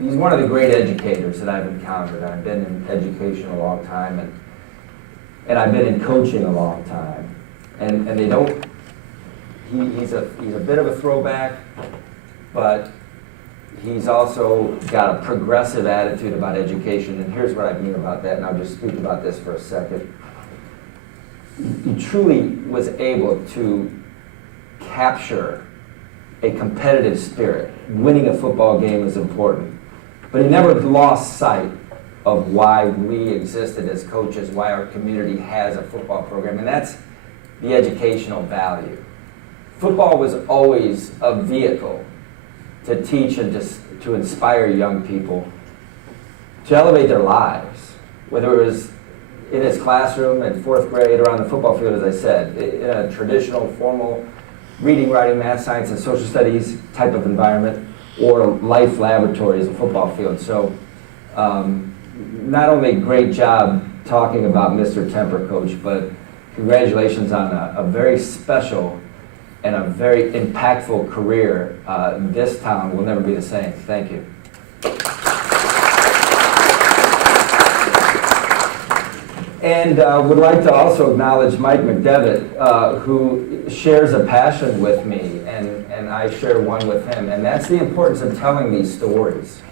He's one of the great educators that I've encountered. I've been in education a long time, and I've been in coaching a long time. And they don't, he's a bit of a throwback, but he's also got a progressive attitude about education. And here's what I mean about that, and I'll just speak about this for a second. He truly was able to capture a competitive spirit. Winning a football game is important. But he never lost sight of why we existed as coaches, why our community has a football program, and that's the educational value. Football was always a vehicle to teach and to inspire young people to elevate their lives, whether it was in his classroom in fourth grade or on the football field, as I said, in a traditional, formal reading, writing, math, science, and social studies type of environment, or life laboratory as a football field. So not only great job talking about Mr. Temper, Coach, but congratulations on a very special and a very impactful career. This town will never be the same. Thank you. And would like to also acknowledge Mike McDevitt, who shares a passion with me, and I share one with him, and that's the importance of telling these stories.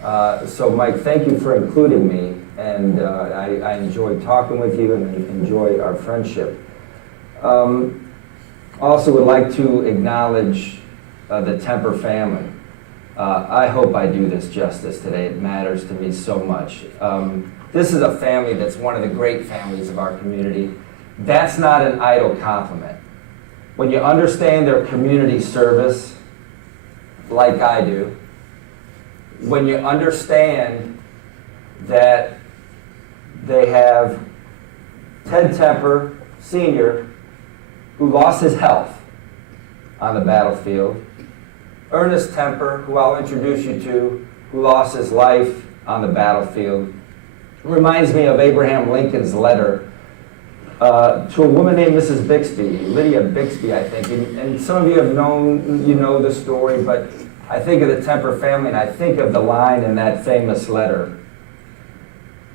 So Mike, thank you for including me, and I enjoyed talking with you and enjoy our friendship. Also would like to acknowledge the Temper family. I hope I do this justice today. It matters to me so much. This is a family that's one of the great families of our community. That's not an idle compliment. When you understand their community service, like I do, when you understand that they have Ted Temper, Sr., who lost his health on the battlefield, Ernest Temper, who I'll introduce you to, who lost his life on the battlefield. It reminds me of Abraham Lincoln's letter to a woman named Mrs. Bixby, Lydia Bixby, I think. And some of you have known, you know the story, but I think of the Temper family, and I think of the line in that famous letter,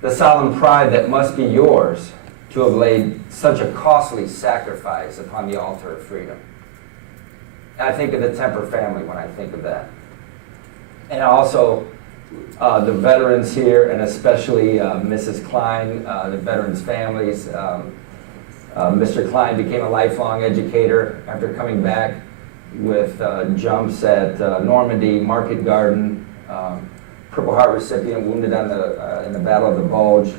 "The solemn pride that must be yours to have laid such a costly sacrifice upon the altar of freedom." And I think of the Temper family when I think of that. And also the veterans here, and especially Mrs. Klein, the veterans' families. Mr. Klein became a lifelong educator after coming back with jumps at Normandy, Market Garden, Purple Heart recipient, wounded on in the Battle of the Bulge.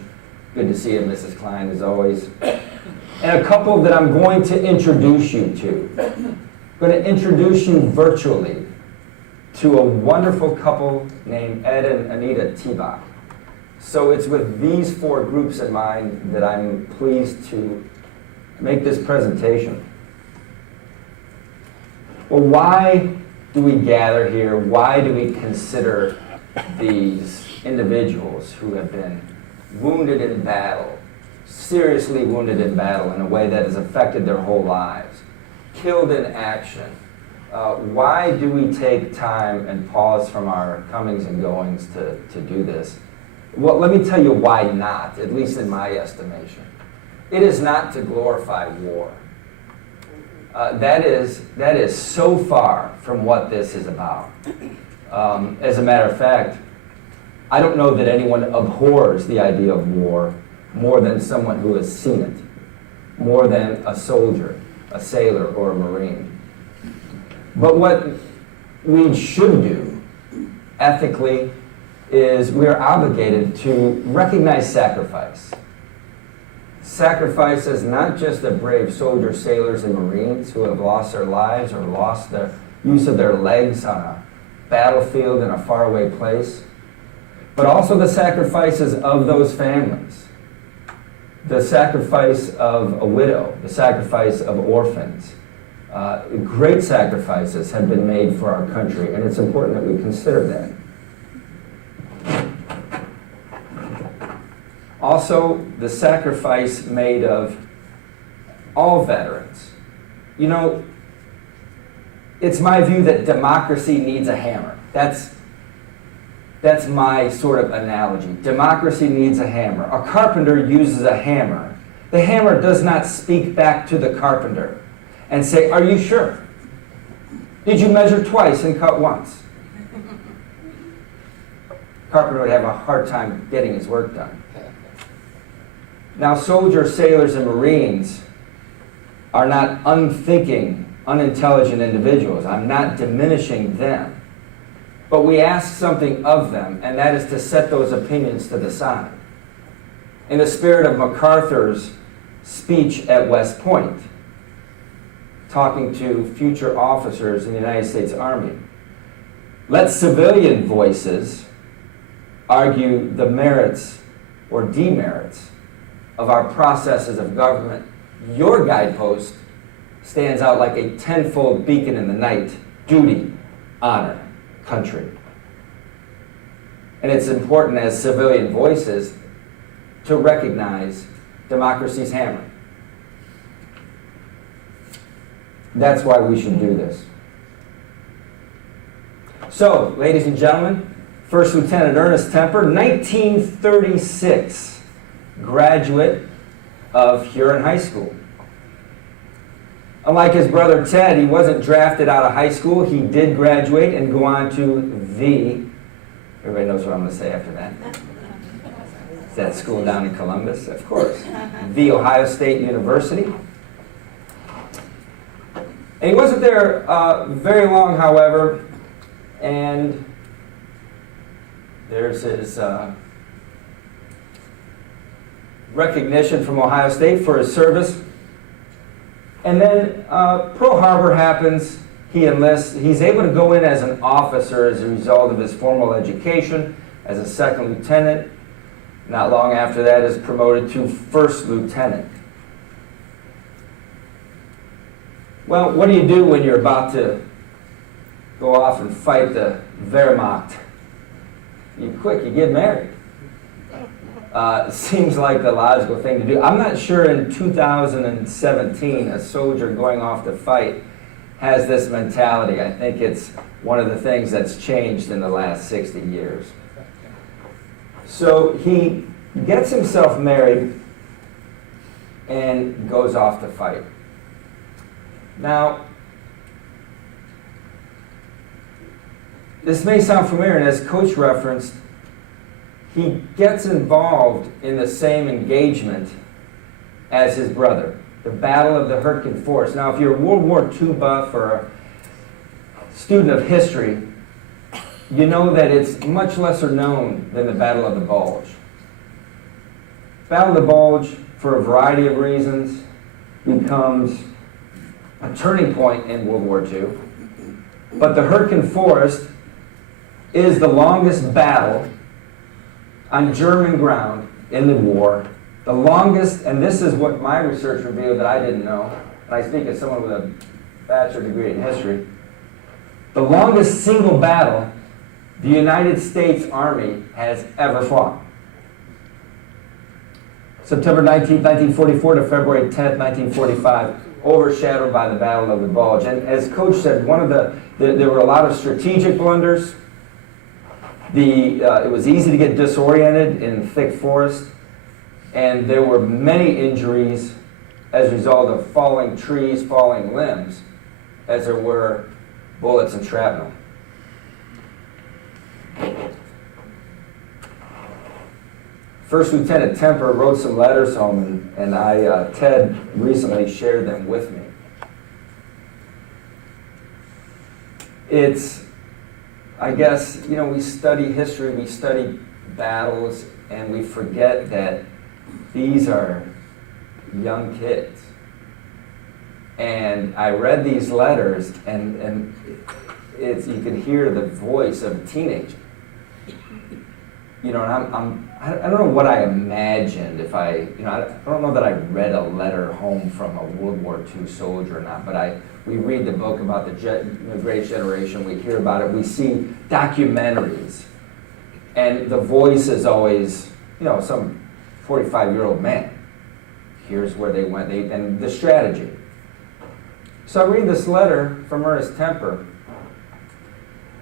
Good to see you, Mrs. Klein, as always. And a couple that I'm going to introduce you to. I'm going to introduce you virtually to a wonderful couple named Ed and Anita Tibach. So it's with these four groups in mind that I'm pleased to make this presentation. Well, why do we gather here? Why do we consider these individuals who have been wounded in battle, seriously wounded in battle in a way that has affected their whole lives, killed in action? Why do we take time and pause from our comings and goings to do this? Well, let me tell you why not, at least in my estimation. It is not to glorify war. That is so far from what this is about. As a matter of fact, I don't know that anyone abhors the idea of war more than someone who has seen it, more than a soldier, a sailor, or a Marine. But what we should do ethically is we are obligated to recognize sacrifice. Sacrifice is not just the brave soldiers, sailors, and Marines who have lost their lives or lost the use of their legs on a battlefield in a faraway place, but also the sacrifices of those families, the sacrifice of a widow, the sacrifice of orphans. Great sacrifices have been made for our country, and it's important that we consider that. Also, the sacrifice made of all veterans. You know, it's my view that democracy needs a hammer. That's That's my sort of analogy. Democracy needs a hammer. A carpenter uses a hammer. The hammer does not speak back to the carpenter and say, "Are you sure? Did you measure twice and cut once?" Carpenter would have a hard time getting his work done. Now, soldiers, sailors, and Marines are not unthinking, unintelligent individuals. I'm not diminishing them. But we ask something of them, and that is to set those opinions to the side. In the spirit of MacArthur's speech at West Point, talking to future officers in the United States Army, let civilian voices argue the merits or demerits of our processes of government. Your guidepost stands out like a tenfold beacon in the night: duty, honor, country. And it's important as civilian voices to recognize democracy's hammer. That's why we should do this. So, ladies and gentlemen, First Lieutenant Ernest Temper, 1936, graduate of Huron High School. Unlike his brother Ted, he wasn't drafted out of high school. He did graduate and go on to everybody knows what I'm going to say after that. Is that school down in Columbus? Of course. The Ohio State University. And he wasn't there very long, however, and there's his recognition from Ohio State for his service. And then Pearl Harbor happens. He enlists. He's able to go in as an officer as a result of his formal education as a second lieutenant. Not long after that is promoted to first lieutenant. Well, what do you do when you're about to go off and fight the Wehrmacht? You get married. Seems like the logical thing to do. I'm not sure in 2017 a soldier going off to fight has this mentality. I think it's one of the things that's changed in the last 60 years. So he gets himself married and goes off to fight. Now, this may sound familiar, and as Coach referenced, he gets involved in the same engagement as his brother, the Battle of the Hurtgen Forest. Now, if you're a World War II buff or a student of history, you know that it's much lesser known than the Battle of the Bulge. Battle of the Bulge, for a variety of reasons, becomes a turning point in World War II. But the Hurtgen Forest is the longest battle on German ground in the war. The longest, and this is what my research revealed that I didn't know, and I speak as someone with a bachelor's degree in history, the longest single battle the United States Army has ever fought. September 19, 1944 to February 10, 1945, overshadowed by the Battle of the Bulge. And as Coach said, there were a lot of strategic blunders. It was easy to get disoriented in thick forest, and there were many injuries as a result of falling trees, falling limbs, as there were bullets and shrapnel. First Lieutenant Temper wrote some letters home, and Ted recently shared them with me. It's, I guess, we study history, we study battles, and we forget that these are young kids. And I read these letters, and you can hear the voice of a teenager. And I don't know what I imagined if I don't know that I read a letter home from a World War II soldier or not, but we read the book about the Great Generation, we hear about it, we see documentaries, and the voice is always, some 45-year-old man. Here's where they went, and the strategy. So I read this letter from Ernest Temper,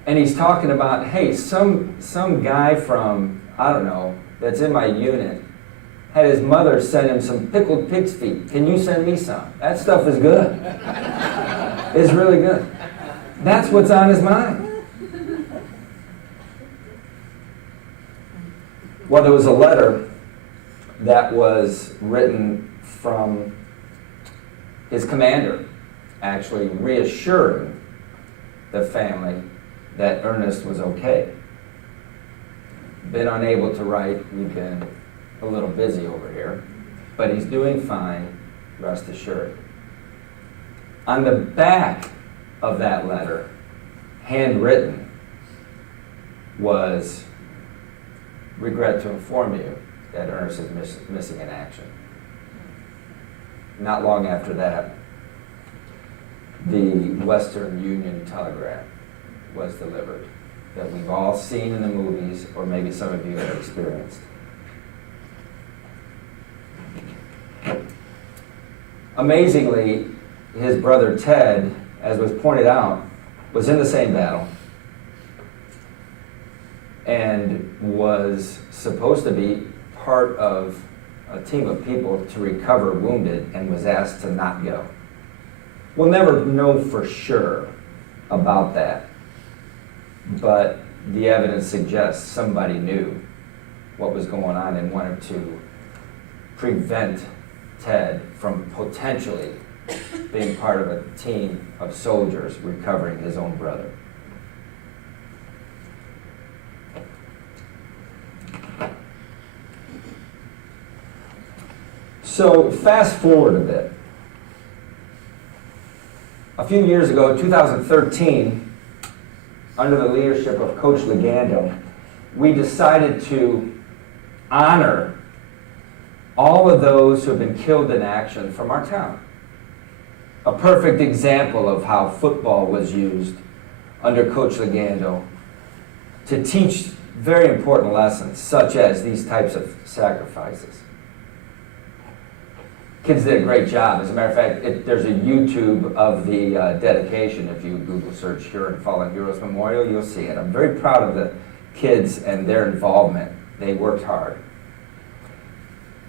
And he's talking about, hey, some guy from, I don't know, that's in my unit, had his mother send him some pickled pig's feet. Can you send me some? That stuff is good. It's really good. That's what's on his mind. Well, there was a letter that was written from his commander, actually reassuring the family that Ernest was okay. Been unable to write, we've been a little busy over here, but he's doing fine, rest assured. On the back of that letter, handwritten, was, regret to inform you that Ernest is missing in action. Not long after that, the Western Union telegram was delivered that we've all seen in the movies, or maybe some of you have experienced. Amazingly, his brother Ted, as was pointed out, was in the same battle and was supposed to be part of a team of people to recover wounded and was asked to not go. We'll never know for sure about that, but the evidence suggests somebody knew what was going on and wanted to prevent Ted from potentially being part of a team of soldiers recovering his own brother. So fast forward a bit. A few years ago, 2013, under the leadership of Coach Legando, we decided to honor all of those who have been killed in action from our town. A perfect example of how football was used under Coach Legando to teach very important lessons, such as these types of sacrifices. Kids did a great job. As a matter of fact, there's a YouTube of the dedication. If you Google search Huron Fallen Heroes Memorial, you'll see it. I'm very proud of the kids and their involvement. They worked hard.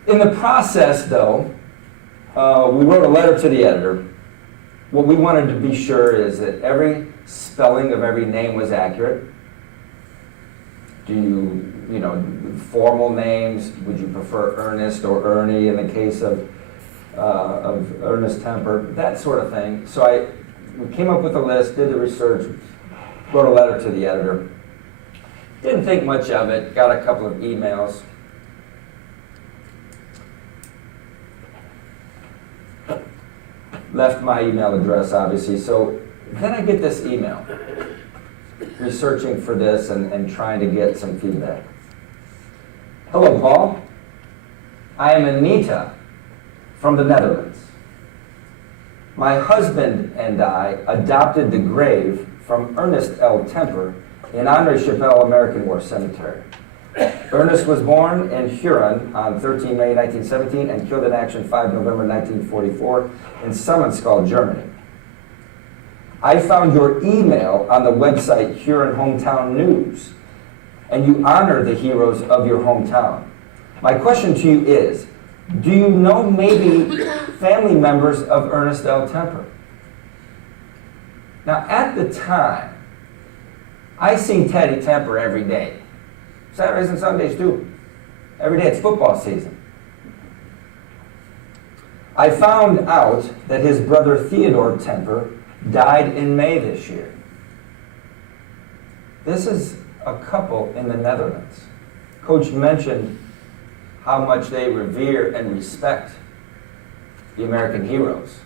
In the process, though, we wrote a letter to the editor. What we wanted to be sure is that every spelling of every name was accurate. Do you formal names? Would you prefer Ernest or Ernie in the case of Ernest Temper? That sort of thing. So we came up with a list, did the research, wrote a letter to the editor. Didn't think much of it, got a couple of emails. Left my email address, obviously. So then I get this email, researching for this and trying to get some feedback. Hello, Paul. I am Anita from the Netherlands. My husband and I adopted the grave from Ernest L. Temper in Andre Chappelle American War Cemetery. Ernest was born in Huron on 13 May 1917 and killed in action 5 November 1944 in Summenskal, Germany. I found your email on the website Huron Hometown News, and you honor the heroes of your hometown. My question to you is, do you know maybe family members of Ernest L. Temper? Now, at the time, I seen Teddy Temper every day. Saturdays and Sundays too. Every day it's football season. I found out that his brother Theodore Temper died in May this year. This is a couple in the Netherlands. Coach mentioned how much they revere and respect the American heroes.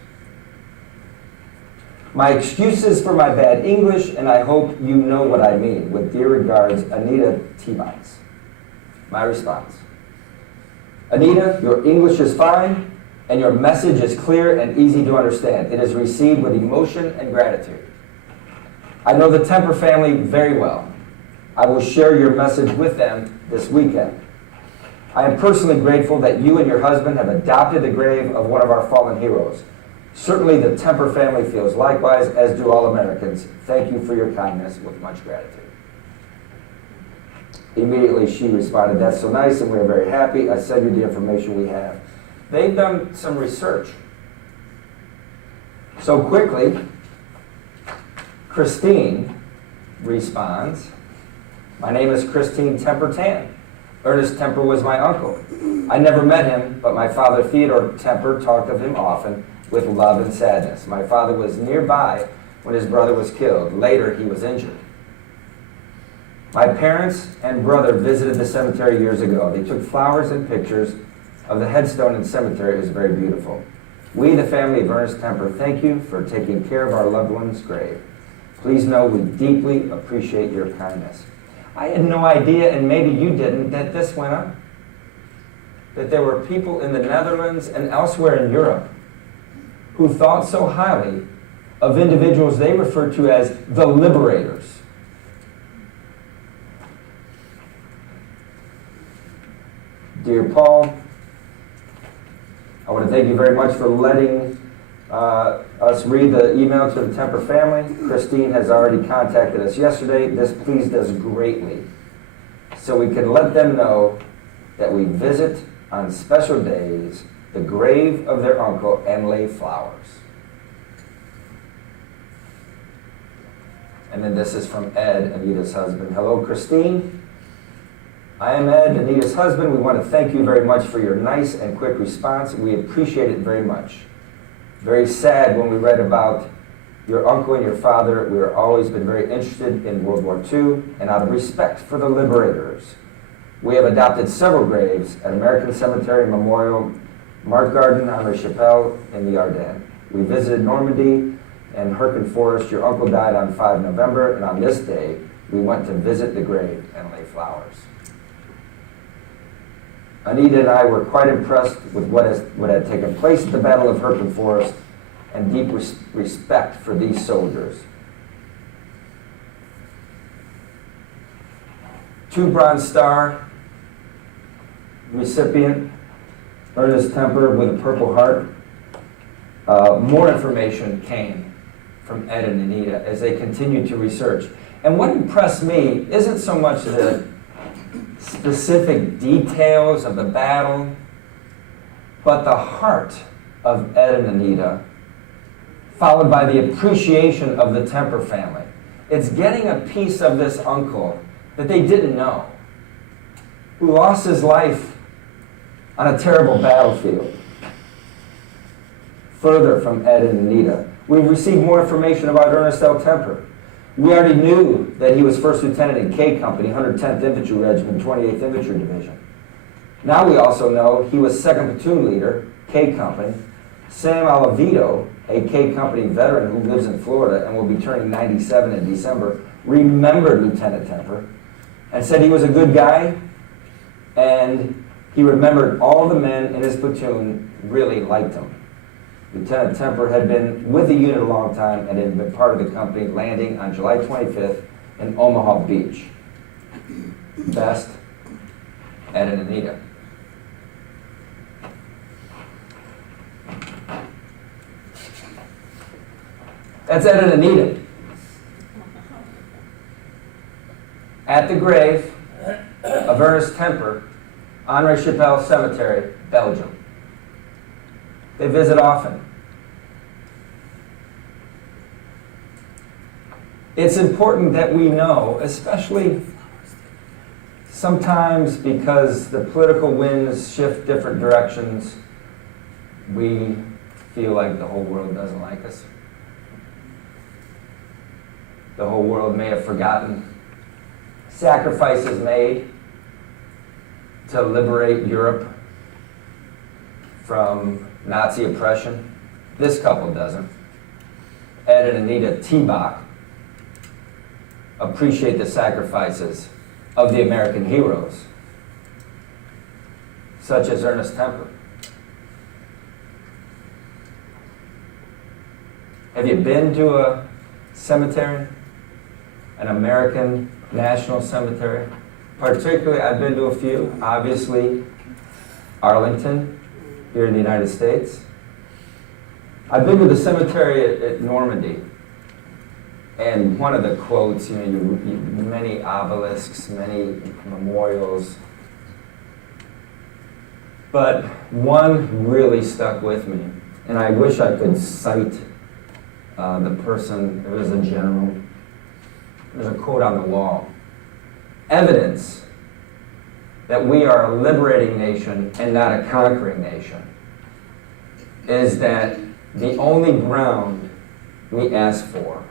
My excuses for my bad English, and I hope you know what I mean. With dear regards, Anita T-Mines. My response. Anita, your English is fine, and your message is clear and easy to understand. It is received with emotion and gratitude. I know the Temper family very well. I will share your message with them this weekend. I am personally grateful that you and your husband have adopted the grave of one of our fallen heroes. Certainly the Temper family feels likewise, as do all Americans. Thank you for your kindness, with much gratitude. Immediately she responded, that's so nice and we're very happy. I send you the information we have. They've done some research. So quickly, Christine responds, my name is Christine Tempertan. Ernest Temper was my uncle. I never met him, but my father Theodore Temper talked of him often with love and sadness. My father was nearby when his brother was killed. Later, he was injured. My parents and brother visited the cemetery years ago. They took flowers and pictures of the headstone in the cemetery. It was very beautiful. We, the family of Ernest Temper, thank you for taking care of our loved one's grave. Please know we deeply appreciate your kindness. I had no idea, and maybe you didn't, that this went up. That there were people in the Netherlands and elsewhere in Europe who thought so highly of individuals they referred to as the liberators. Dear Paul, I want to thank you very much for letting us read the email to the Temper family. Christine has already contacted us yesterday. This pleased us greatly, so we can let them know that we visit on special days the grave of their uncle and lay flowers. And then this is from Ed, Anita's husband. Hello, Christine. I am Ed, Anita's husband. We want to thank you very much for your nice and quick response. We appreciate it very much. Very sad when we read about your uncle and your father. We have always been very interested in World War II, and out of respect for the liberators, we have adopted several graves at American Cemetery Memorial, Mart Garden, Henri Chapelle in the Ardennes. We visited Normandy and Herkin Forest. Your uncle died on 5 November, and on this day, we went to visit the grave and lay flowers. Anita and I were quite impressed with what had taken place at the Battle of Herkin Forest and deep respect for these soldiers. 2 Bronze Star recipient, Ernest Temper with a Purple Heart. More information came from Ed and Anita as they continued to research. And what impressed me isn't so much the specific details of the battle, but the heart of Ed and Anita, followed by the appreciation of the Temper family. It's getting a piece of this uncle that they didn't know, who lost his life on a terrible battlefield. Further from Ed and Anita, we've received more information about Ernest L. Temper. We already knew that he was first lieutenant in K Company, 110th Infantry Regiment, 28th Infantry Division. Now we also know he was 2nd Platoon Leader, K Company. Sam Alavito, a K Company veteran who lives in Florida and will be turning 97 in December, remembered Lieutenant Temper and said he was a good guy, and he remembered all the men in his platoon really liked him. Lieutenant Temper had been with the unit a long time and had been part of the company, landing on July 25th in Omaha Beach. Best, Ed and Anita. That's Ed and Anita. At the grave of Ernest Temper, Henri Chapelle Cemetery, Belgium. They visit often. It's important that we know, especially sometimes because the political winds shift different directions, we feel like the whole world doesn't like us. The whole world may have forgotten sacrifices made to liberate Europe from Nazi oppression. This couple doesn't. Ed and Anita T-Bach appreciate the sacrifices of the American heroes, such as Ernest Temper. Have you been to a cemetery? An American national cemetery? Particularly, I've been to a few. Obviously, Arlington, here in the United States. I've been to the cemetery at Normandy, and one of the quotes, many obelisks, many memorials, but one really stuck with me, and I wish I could cite the person. It was a general. There's a quote on the wall. Evidence that we are a liberating nation and not a conquering nation is that the only ground we ask for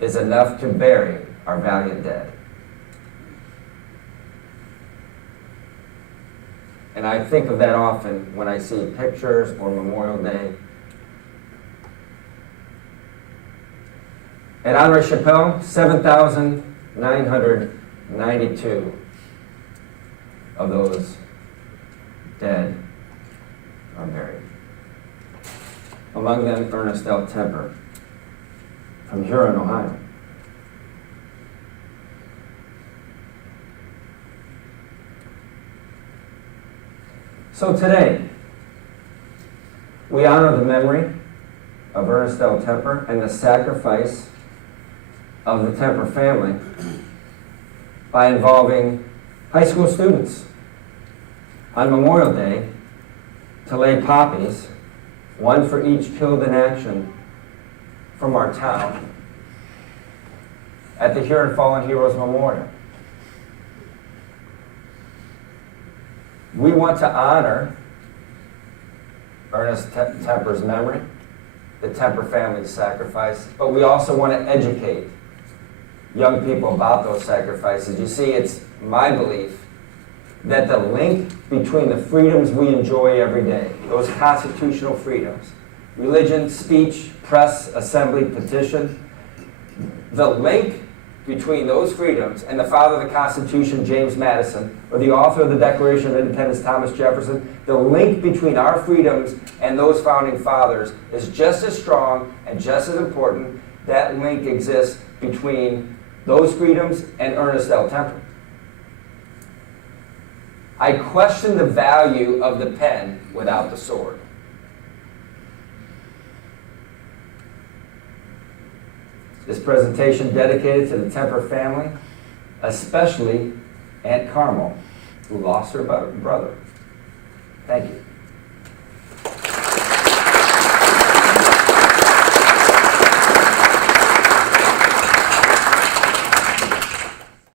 is enough to bury our valiant dead. And I think of that often when I see pictures or Memorial Day. At Henri Chapelle, 7,992 of those dead are buried. Among them, Ernest Temper from Huron, Ohio. So today, we honor the memory of Ernest Temper and the sacrifice of the Temper family by involving high school students on Memorial Day to lay poppies, one for each killed in action from our town, at the Huron Fallen Heroes Memorial. We want to honor Ernest Temper's memory, the Temper family's sacrifice, but we also want to educate young people about those sacrifices. You see, it's my belief that the link between the freedoms we enjoy every day, those constitutional freedoms, religion, speech, press, assembly, petition, the link between those freedoms and the father of the Constitution, James Madison, or the author of the Declaration of Independence, Thomas Jefferson, the link between our freedoms and those founding fathers is just as strong and just as important. That link exists between those freedoms and Ernest Temper. I question the value of the pen without the sword. This presentation dedicated to the Temper family, especially Aunt Carmel, who lost her brother. Thank you.